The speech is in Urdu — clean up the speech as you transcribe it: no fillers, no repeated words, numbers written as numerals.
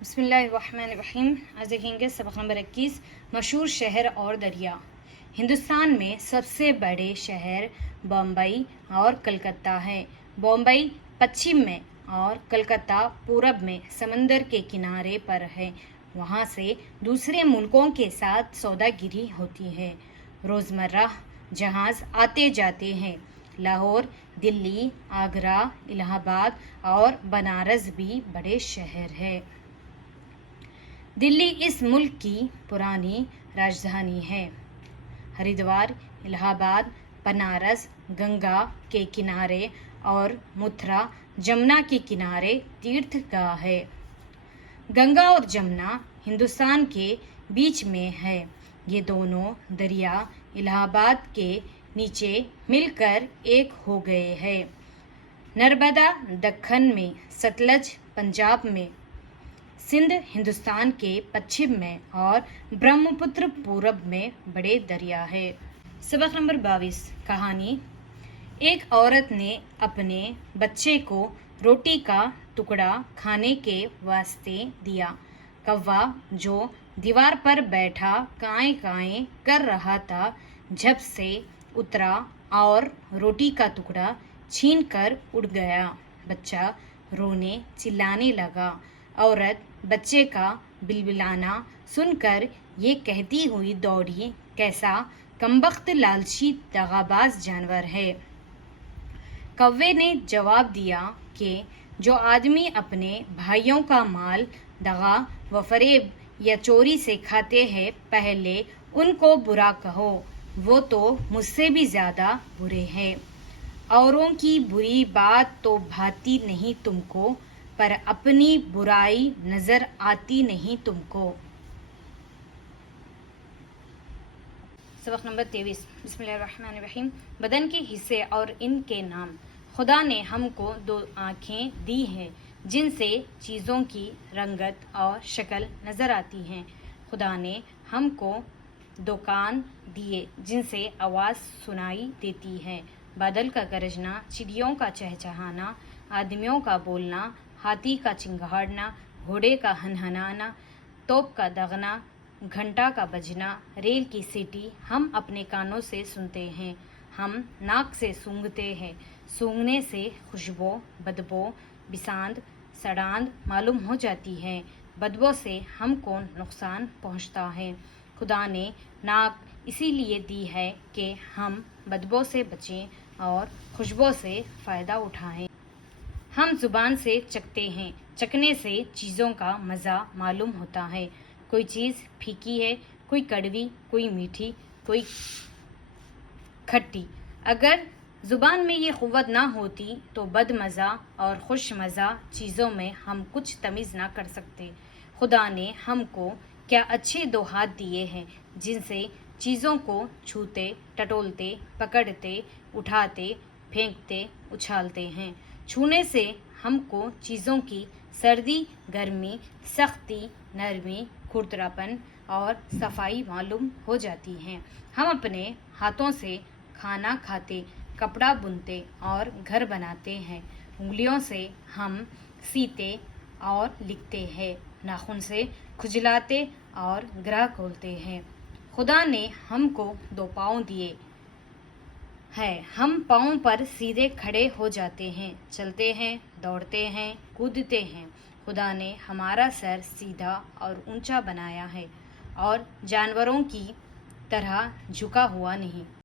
بسم اللہ الرحمن الرحیم۔ آج دیکھیں گے سبق نمبر 21، مشہور شہر اور دریا۔ ہندوستان میں سب سے بڑے شہر بمبئی اور کلکتہ ہیں۔ بمبئی پچھم میں اور کلکتہ پورب میں سمندر کے کنارے پر ہے۔ وہاں سے دوسرے ملکوں کے ساتھ سودا گری ہوتی ہے۔ روزمرہ جہاز آتے جاتے ہیں۔ لاہور، دلی، آگرہ، الہ آباد اور بنارس بھی بڑے شہر ہیں۔ دلی اس ملک کی پرانی راجدھانی ہے۔ ہریدوار، الہ آباد، بنارس گنگا کے کنارے اور متھرا جمنا کے کنارے تیرتھ گاہ ہے۔ گنگا اور جمنا ہندوستان کے بیچ میں ہے۔ یہ دونوں دریا الہ آباد کے نیچے مل کر ایک ہو گئے ہیں۔ نرمدا دکن میں، ستلج پنجاب میں، سندھ ہندوستان کے پچھم میں اور برہم پتر پورب میں بڑے دریا ہے۔ سبق نمبر 22، کہانی۔ ایک عورت نے اپنے بچے کو روٹی کا ٹکڑا کھانے کے واسطے دیا۔ کوا جو دیوار پر بیٹھا کائیں کائیں کر رہا تھا جھپ سے اترا اور روٹی کا ٹکڑا چھین کر اڑ گیا۔ بچہ رونے چلانے لگا۔ عورت بچے کا بلبلانا سن کر یہ کہتی ہوئی دوڑی، کیسا کمبخت لالچی دغا باز جانور ہے۔ کوے نے جواب دیا کہ جو آدمی اپنے بھائیوں کا مال دغا و فریب یا چوری سے کھاتے ہیں، پہلے ان کو برا کہو، وہ تو مجھ سے بھی زیادہ برے ہیں۔ اوروں کی بری بات تو بھاتی نہیں تم کو، پر اپنی برائی نظر آتی نہیں تم کو۔ سبق نمبر 23، بسم اللہ الرحمن الرحیم۔ بدن کے حصے اور ان کے نام۔ خدا نے ہم کو 2 آنکھیں دی ہیں جن سے چیزوں کی رنگت اور شکل نظر آتی ہے۔ خدا نے ہم کو 2 کان دیے جن سے آواز سنائی دیتی ہے۔ بادل کا گرجنا، چڑیوں کا چہچہانا، آدمیوں کا بولنا، ہاتھی کا چنگھاڑنا، گھوڑے کا ہنہنانا، توپ کا دغنا، گھنٹا کا بجنا، ریل کی سیٹی ہم اپنے کانوں سے سنتے ہیں۔ ہم ناک سے سونگھتے ہیں۔ سونگھنے سے خوشبو، بدبو، بساند، سڑاند معلوم ہو جاتی ہے۔ بدبو سے ہم کو نقصان پہنچتا ہے۔ خدا نے ناک اسی لیے دی ہے کہ ہم بدبو سے بچیں اور خوشبو سے فائدہ اٹھائیں۔ ہم زبان سے چکھتے ہیں۔ چکھنے سے چیزوں کا مزہ معلوم ہوتا ہے۔ کوئی چیز پھیکی ہے، کوئی کڑوی، کوئی میٹھی، کوئی کھٹی۔ اگر زبان میں یہ قوت نہ ہوتی تو بد مزہ اور خوش مزہ چیزوں میں ہم کچھ تمیز نہ کر سکتے۔ خدا نے ہم کو کیا اچھے 2 ہاتھ دیے ہیں جن سے چیزوں کو چھوتے، ٹٹولتے، پکڑتے، اٹھاتے، پھینکتے، اچھالتے ہیں۔ چھونے سے ہم کو چیزوں کی سردی، گرمی، سختی، نرمی، کھردراپن اور صفائی معلوم ہو جاتی ہے۔ ہم اپنے ہاتھوں سے کھانا کھاتے، کپڑا بنتے اور گھر بناتے ہیں۔ انگلیوں سے ہم سیتے اور لکھتے ہیں۔ ناخن سے کھجلاتے اور گرہ کھولتے ہیں۔ خدا نے ہم کو 2 پاؤں دیے ہیں۔ ہم پاؤں پر سیدھے کھڑے ہو جاتے ہیں، چلتے ہیں، دوڑتے ہیں، کودتے ہیں۔ خدا نے ہمارا سر سیدھا اور اونچا بنایا ہے اور جانوروں کی طرح جھکا ہوا نہیں۔